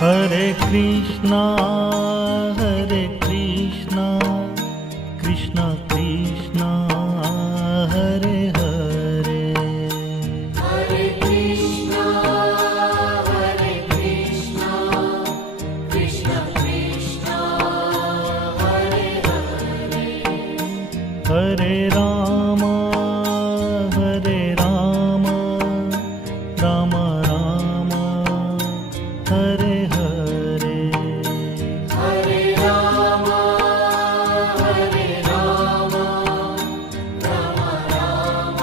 Hare Krishna Krishna Krishna Hare Hare. Hare Krishna Krishna Krishna Hare Hare. Hare Ram Ram Ram Hare Hare. Hare Ram Ram Ram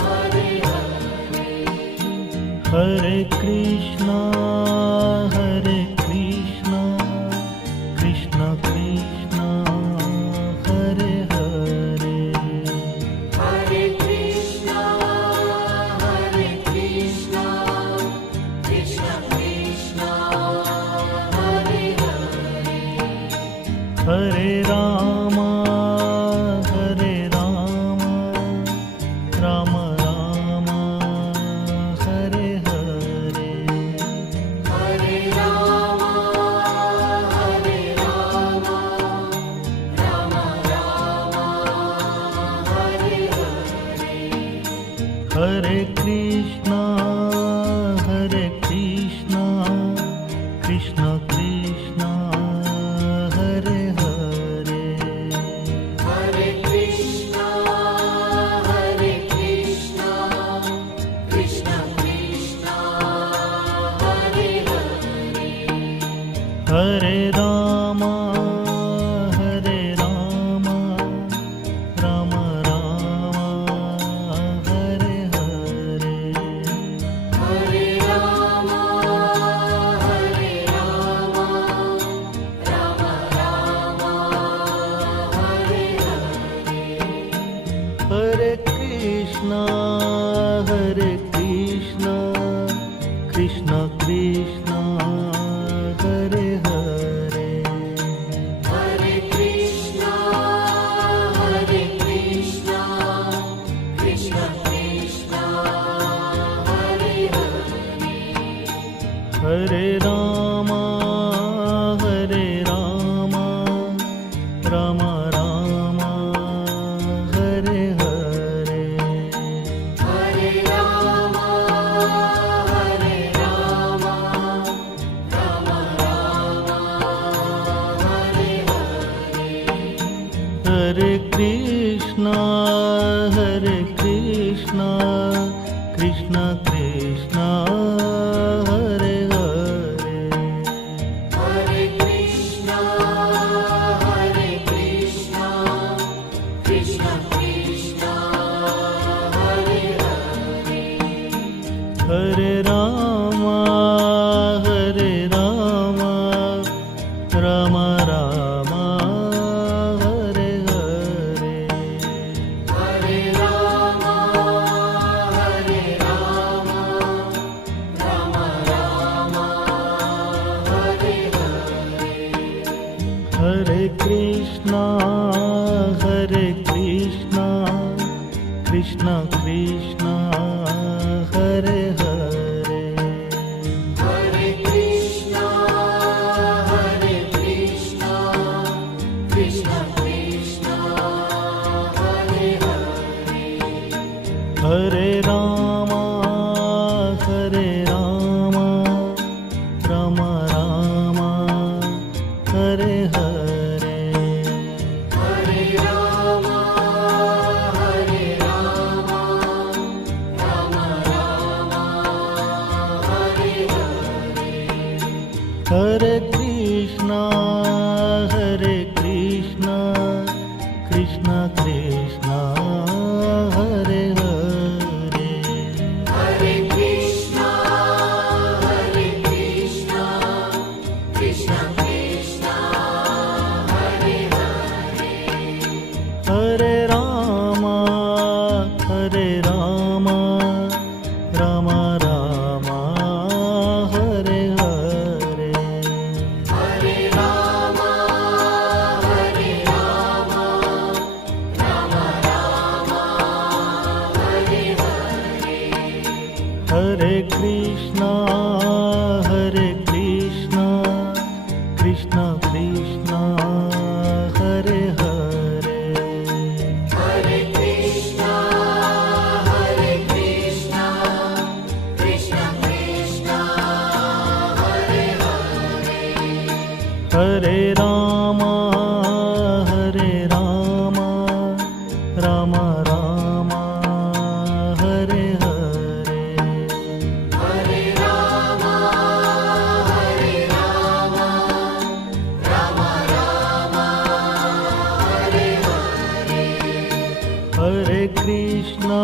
Hare Hare. Hare Krishna Krishna Krishna Hare Hare. Hare Krishna Krishna Krishna Hare Hare. Hare Ram Ram Ram Hare Hare. Hare Ram Ram Ram Hare Hare. Hare Krishna Krishna Krishna Hare Hare. Hare Krishna Krishna Krishna Hare Hare. Hare Ram Ram Ram Hare Hare. Hare Ram Ram Ram Hare Hare. Hare Krishna Krishna Krishna Hare Hare. Hare Krishna Krishna Krishna Hare Hare. Hare Ram Ram Ram Hare Hare. Hare Ram Ram Ram Hare Hare. Hare Krishna Krishna Krishna Hare Hare. Hare Krishna Krishna Krishna Hare Hare. Hare Ram Ram Ram Hare Hare. Hare Ram Ram Ram Hare Hare. Hare Krishna Krishna Krishna Hare Hare. Hare Krishna Krishna Krishna Hare Hare. Hare Ram Ram Ram Hare Hare. Hare Ram Ram Ram Hare Hare. Hare Krishna Krishna Krishna Hare Hare. Hare Krishna Krishna Krishna Hare Hare. Hare Ram Ram Ram Hare Hare. Hare Ram Hare Ram Hare Ram Ram Ram Hare Hare Hare Rama, Hare Rama, Rama Rama, Hare Hare. Hare Krishna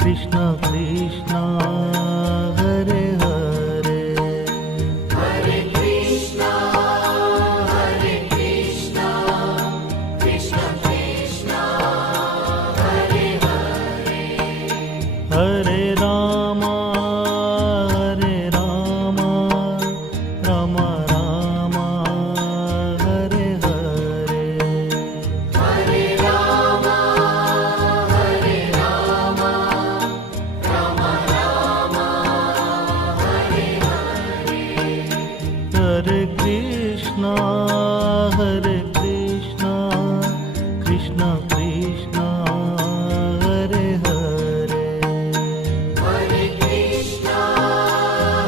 Krishna Krishna Hare Hare Hare Krishna, Hare Krishna, Krishna Krishna, Hare Hare. Hare Rama Rama Rama Hare Hare Hare Rama, Hare Rama, Rama Rama, Hare Hare. Hare Krishna Krishna Krishna Hare Hare Hare Krishna,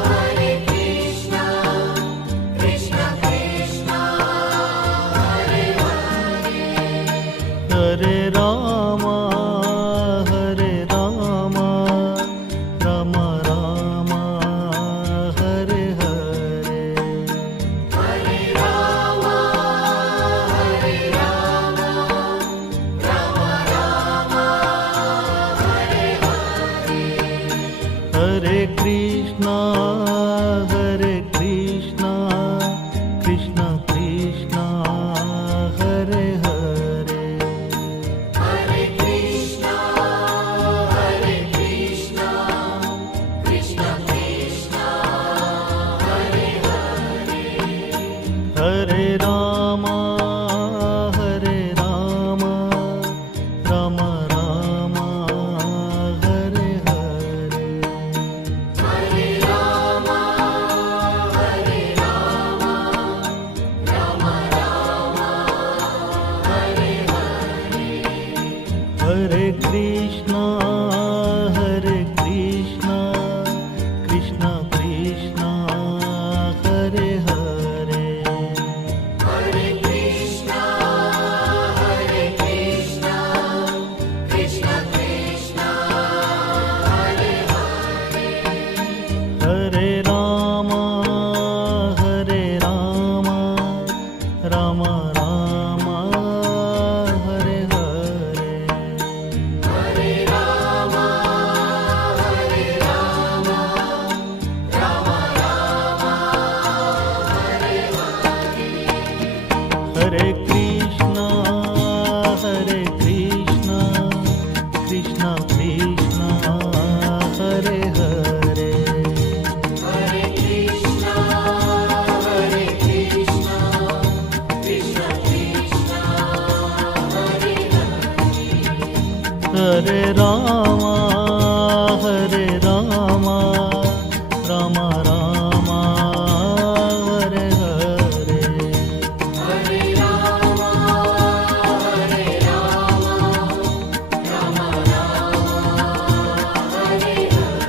Hare Krishna, Krishna Krishna, Hare Hare. Hare Rama Rama Rama Hare Hare Hare Rama, Hare Rama, Rama Rama, Hare Hare. Hare Krishna Krishna Krishna Hare Hare Hare Krishna, Hare Krishna, Krishna Krishna, Hare Hare. Hare Rama Rama Rama Hare Hare Hare Rama, Hare Rama, Rama Rama, Hare Hare. Hare Krishna Krishna Krishna Hare Hare Hare Krishna, Hare Krishna, Krishna Krishna, Hare Hare. Hare Rama Rama Rama Hare Hare Hare Rama, Hare Rama, Rama Rama, Hare Hare. Hare Krishna Krishna Krishna Hare Hare Hare Krishna, Hare Krishna, Krishna Krishna, Hare Hare. Hare Rama Rama Rama Hare Hare Hare Rama, Hare Rama, Rama Rama, Hare Hare.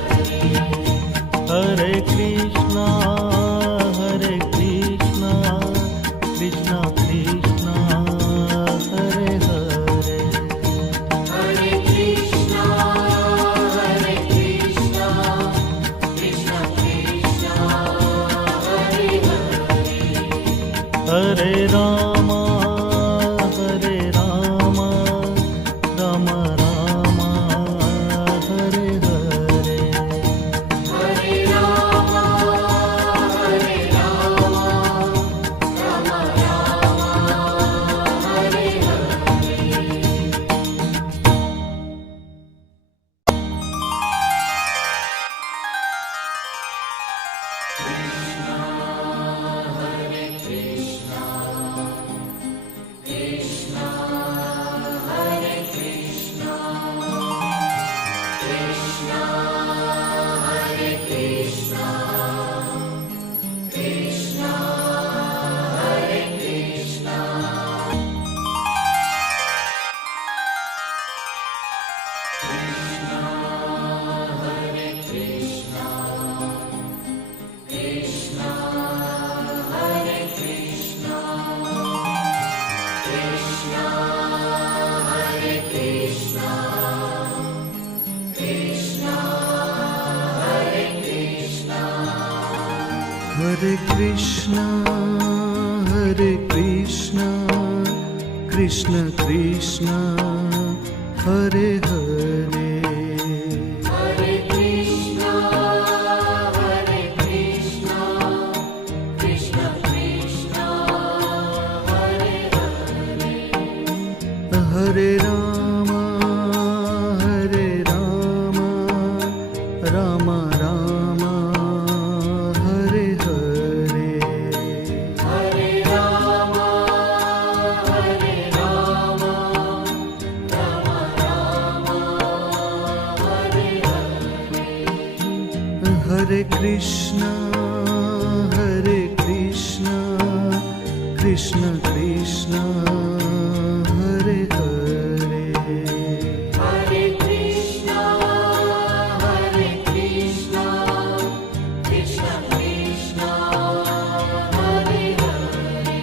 Hare Krishna Krishna Krishna Hare Hare Hare Krishna, Hare Krishna, Krishna Krishna, Hare Hare. Hare Rama Rama Rama Hare Hare Hare Rama, Hare Rama, Rama Rama, Hare Hare. Krishna, Hare Krishna, Hare Krishna, Krishna Krishna, Hare Hare. Hare Krishna, Krishna Krishna, Hare Hare. Hare Rama, Rama Rama, Hare Hare. Hare Rama, Rama Rama, Hare Hare. Hare Krishna, Krishna Krishna, Hare Hare. Hare Krishna, Krishna Krishna, Hare Hare.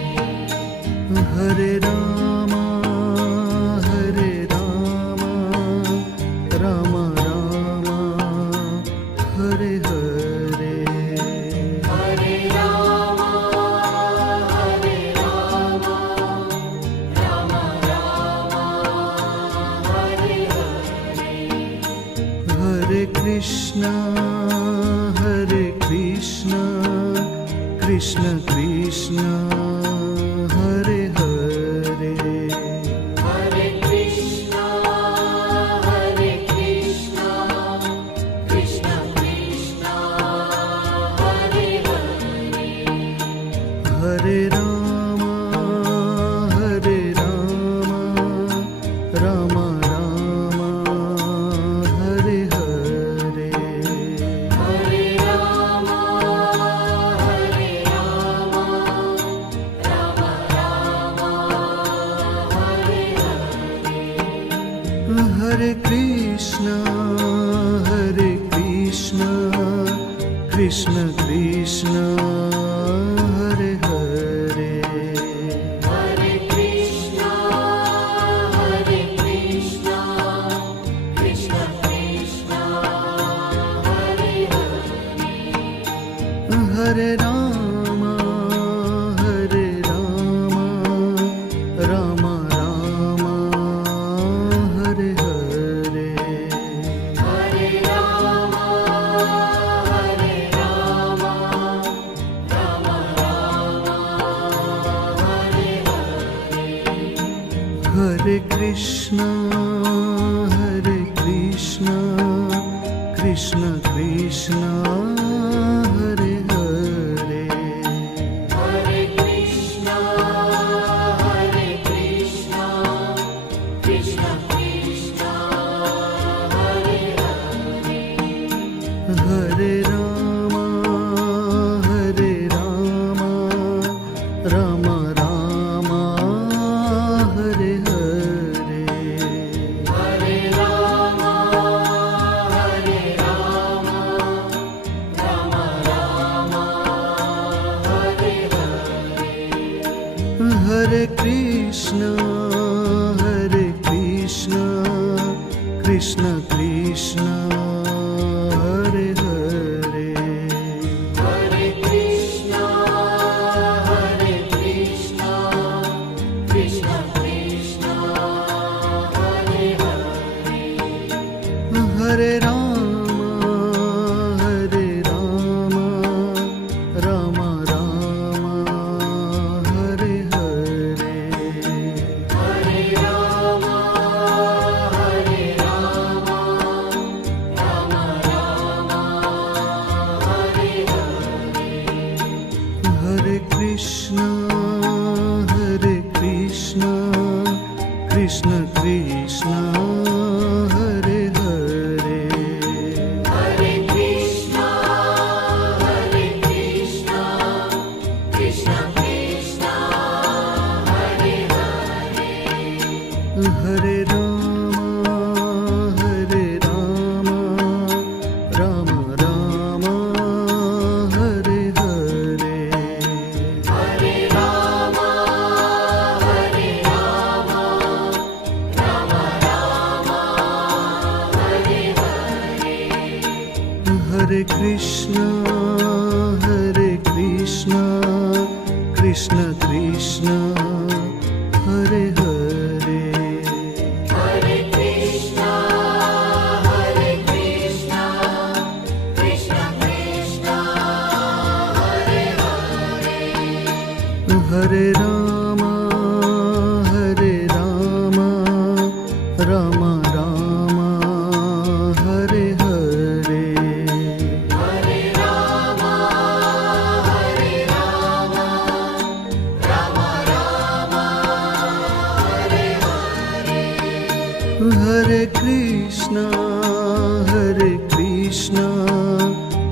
Hare Rama, Rama Rama, Hare Hare. Hare Rama, Rama Rama, Hare Hare. Hare Krishna, Krishna Krishna, Hare Hare. Hare Krishna, Krishna Krishna, Hare Hare. Hare Rama, Rama Rama, Hare Hare. Hare Rama, Rama Rama, Hare Hare. Hare Krishna, Krishna Krishna, Hare Hare. Hare Krishna, Krishna Krishna, Hare Hare. Hare Rama, Rama Rama, Hare Hare. Hare Rama, Rama Rama, Hare Hare. Hare Krishna, Krishna Krishna, Hare Hare. Hare Krishna, Krishna Krishna, Hare Hare. Hare Rama, Rama Rama, Hare Hare. Hare Rama, Rama Rama, Hare Hare. Hare Krishna, Krishna Krishna, Hare Hare. Hare Krishna, Krishna Krishna, Hare Hare. Hare Rama, Rama Rama, Hare Hare. Hare Rama, Rama Rama, Hare Hare. Hare Krishna, Krishna Krishna, Hare Hare. Hare Krishna, Krishna Krishna, Hare Hare. Hare Rama, Rama Rama, Hare Hare. Hare Rama, Rama Rama, Hare Hare. Hare Krishna, Krishna Krishna Krishna Hare Hare Hare Krishna, Hare Krishna, Krishna Krishna, Hare Hare. Hare Rama Hare Rama Rama Rama Hare Hare Hare Rama, Hare Rama, Rama Rama, Hare Hare. Hare Krishna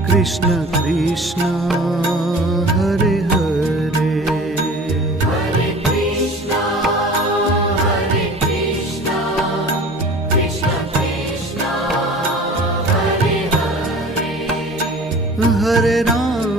Krishna Krishna Hare Hare Hare Krishna, Hare Krishna, Krishna Krishna, Hare Hare. Hare Rama